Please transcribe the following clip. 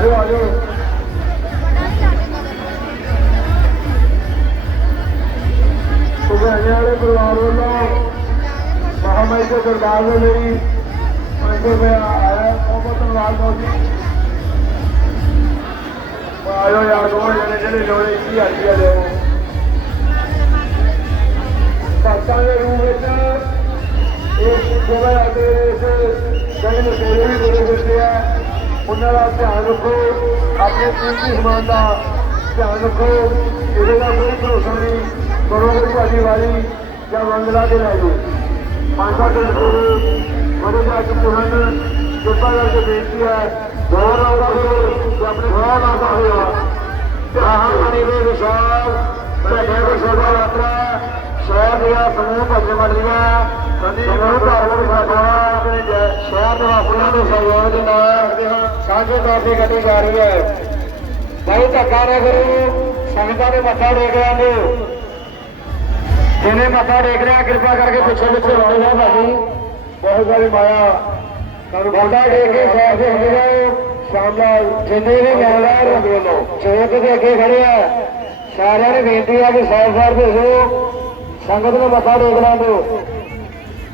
ਆ ਜਾਓ ਸੁਭਾਣੇ ਵਾਲੇ ਪਰਿਵਾਰ ਵੱਲੋਂ ਮਹਾਮਾਈ ਦੇ ਦਰਬਾਰ ਦੇ ਲਈ ਪੰਜੋ ਰੁਪਏ ਆਇਆ ਬਹੁਤ ਧੰਨਵਾਦ, ਬਹੁਤ ਆਇਓ ਯਾਰ, ਦੋ ਜਣੇ ਜਿਹੜੇ ਲੋੜੇ 20000 ਰੁਪਏ ਦਿਓ ਭਗਤਾਂ ਦੇ ਰੂਪ ਵਿੱਚ ਇਹ ਜਗ੍ਹਾ ਅਤੇ ਇਸ ਜਗ੍ਹਾ ਦੇ ਵੀ ਬੜੇ ਫਿਰਦੇ ਆ। ਉਹਨਾਂ ਦਾ ਧਿਆਨ ਰੱਖੋ, ਆਪਣੇ ਕੀਮਤੀ ਸਮਾਨ ਦਾ ਧਿਆਨ ਰੱਖੋ। ਇਹਦੇ ਦਾ ਕੋਈ ਭਰੋਸਾ ਨਹੀਂ ਕਰੋਗੇ ਤੁਹਾਡੀ ਵਾਰੀ ਜਾਂ ਮੰਗਲਾ ਦੇ ਲੈ ਜਾਓ। ਪੰਜ ਸੱਤ ਦਿਨ ਉਹਦੇ ਜਾ ਕੇ ਪੁਰਨ ਕਿਰਪਾ ਕਰਕੇ ਬੇਨਤੀ ਹੈ, ਬਹੁਤ ਆਉਂਦਾ ਫਿਰ ਆਪਣੇ ਬਹੁਤ ਆਉਂਦਾ ਹੋਇਆ। ਆਹਾਂ ਮਨੀ ਦੇ ਵਿਸ਼ਾਲ ਤੁਹਾਡੇ ਕੋ ਸੋਭਾ ਯਾਤਰਾ, ਸ਼ਹਿਰ ਦੀਆਂ ਸਮੂਹ ਭਜਨ ਮੰਡਲੀਆਂ ਸਮੂਹ ਧਾਰਮਿਕ ਸਭਾਵਾਂ ਆਪਣੇ ਜੈ- ਸ਼ਹਿਰ ਦੇ ਵਾਸੀਆਂ ਦੇ ਸਹਿਯੋਗ ਸਾਂਝੇ ਤੌਰ ਤੇ ਗੱਡੀ ਜਾ ਰਹੀ ਹੈ। ਭਾਈ ਧੱਕਾ ਨਾ ਕਰੋ ਸੰਗਤਾਂ ਦੇ ਮੱਥਾ ਟੇਕ ਲੈਂਦੇ ਜਿਹਨੇ ਮੱਥਾ ਟੇਕ ਰਿਹਾ ਕਿਰਪਾ ਕਰਕੇ ਪਿੱਛੇ ਪਿੱਛੇ ਹੋ ਜਾ। ਭਾਜੀ ਬਹੁਤ ਸਾਰੀ ਮਾਇਆ ਤੁਹਾਨੂੰ ਮੱਥਾ ਟੇਕ ਕੇ ਸਾਫ਼ ਦੇ ਹੁੰਦੇ ਜਾਓ ਸ਼ਾਮ ਦਾ ਜਿੰਨੇ ਵੀ ਗਿਆਨਦਾਰ ਚੌਕ ਦੇ ਅੱਗੇ ਖੜੇ ਆ। ਸਾਰਿਆਂ ਨੇ ਬੇਨਤੀ ਆ ਕਿ ਸਾਫ਼ ਸਾਫ਼ ਭੇਜੋ ਸੰਗਤ ਨੂੰ ਮੱਥਾ ਟੇਕ ਲੈਂਦੇ